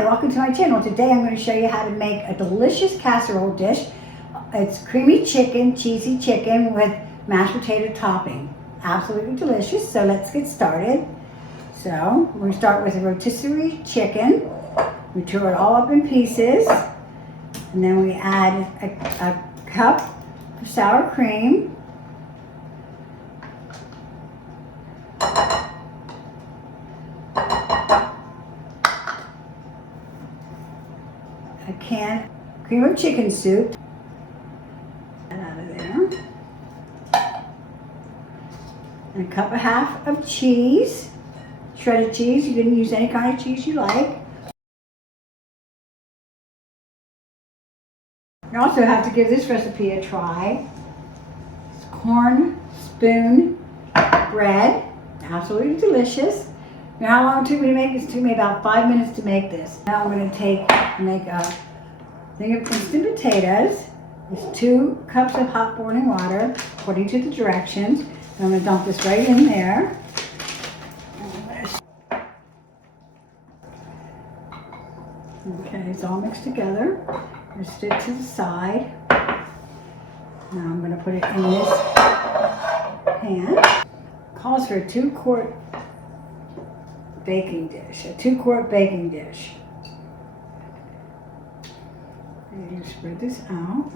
Hi, welcome to my channel. Today I'm going to show you how to make a delicious casserole dish. It's creamy chicken, cheesy chicken with mashed potato topping. Absolutely delicious, so let's get started. So we start with a rotisserie chicken. We chew it all up in pieces, and then we add a cup of sour cream, a can of cream of chicken soup, and out of there, and a cup and a half of cheese, shredded cheese. You can use any kind of cheese you like. You also have to give this recipe a try. It's corn spoon bread, absolutely delicious. Now, how long it took me to make this? It took me about 5 minutes to make this. Now I'm going to make a thing of instant potatoes. There's 2 cups of hot boiling water, according to the directions. And I'm going to dump this right in there. Okay, it's all mixed together. I'm going to stick to the side. Now I'm going to put it in this pan. Calls for a 2-quart baking dish, a 2-quart baking dish. And you spread this out.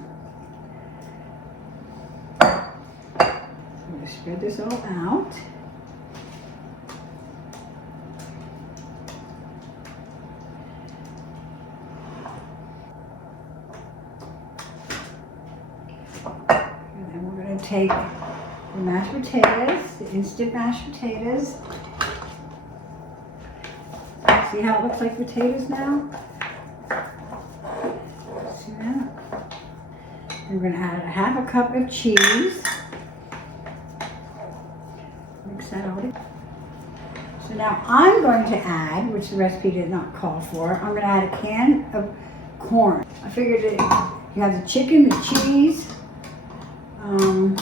So I'm going to spread this all out. And then we're going to take the mashed potatoes, the instant mashed potatoes. See how it looks like potatoes now? See that? And we're going to add a half a cup of cheese. Mix that all together. So now I'm going to add, which the recipe did not call for, I'm going to add a can of corn. I figured that you have the chicken, the cheese. I'll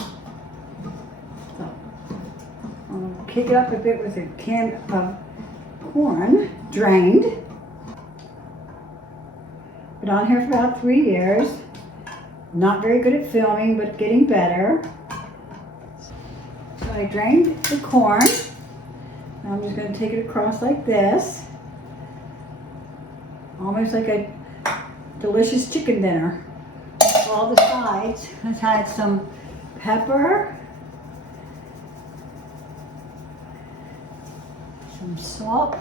kick it up a bit with a can of corn, drained. Been on here for about 3 years. Not very good at filming, but getting better. So I drained the corn. Now I'm just going to take it across like this. Almost like a delicious chicken dinner. All the sides. Let's add some pepper, some salt,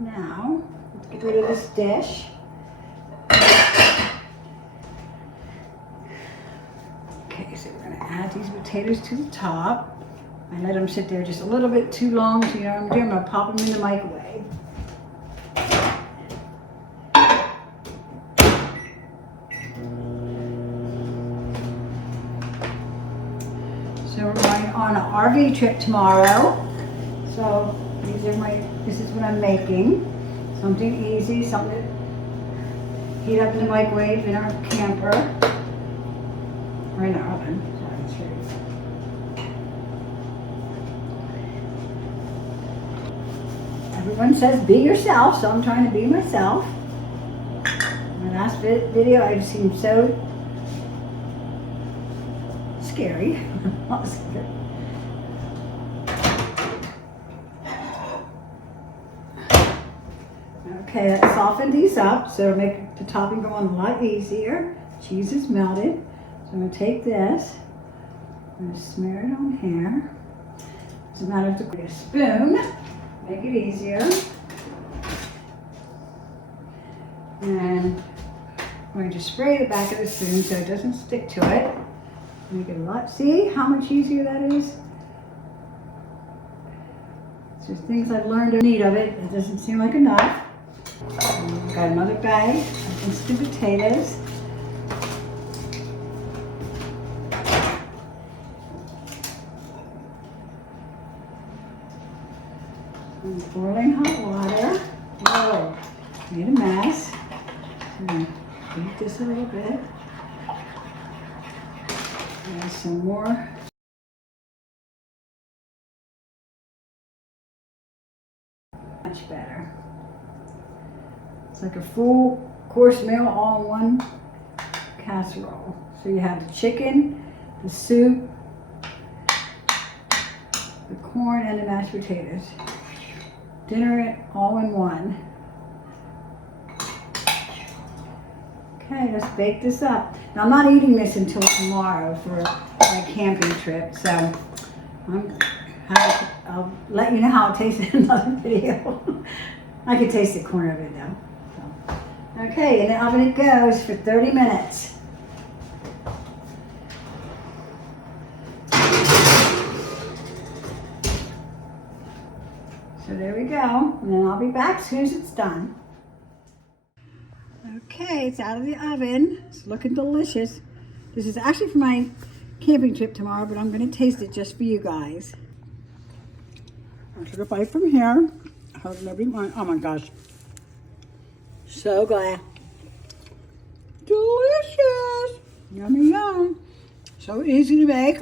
now let's get rid of this dish. Okay, so we're going to add these potatoes to the top. I let them sit there just a little bit too long, so you know what I'm doing? I'm going to pop them in the microwave. So we're going on an RV trip tomorrow. So this is what I'm making. Something easy, something to heat up in the microwave in our camper. Or in our oven. Everyone says be yourself, so I'm trying to be myself. My last video, I seemed so scary. Okay, that softened these up, so it'll make the topping go on a lot easier. Cheese is melted. So I'm going to take this, I'm going to smear it on here. Doesn't matter if it's a spoon, make it easier. And I'm going to spray the back of the spoon so it doesn't stick to it. Make it a lot, see how much easier that is? It's just things I've learned in need of it. It doesn't seem like enough. I've got another bag of instant potatoes. And boiling hot water. Whoa, made a mess. I'm going to beat this a little bit. And add some more. Much better. It's like a full course meal all in one casserole. So you have the chicken, the soup, the corn, and the mashed potatoes. Dinner it all in one. Okay, let's bake this up. Now I'm not eating this until tomorrow for my camping trip, so I'll let you know how it tastes in another video. I can taste the corn of it though. So. Okay, in the oven it goes for 30 minutes. So there we go, and then I'll be back as soon as it's done. Okay, it's out of the oven. It's looking delicious. This is actually for my camping trip tomorrow, but I'm going to taste it just for you guys. I took a bite from here. I hope nobody mind. Oh my gosh. So glad. Delicious. Yummy, yum. So easy to make.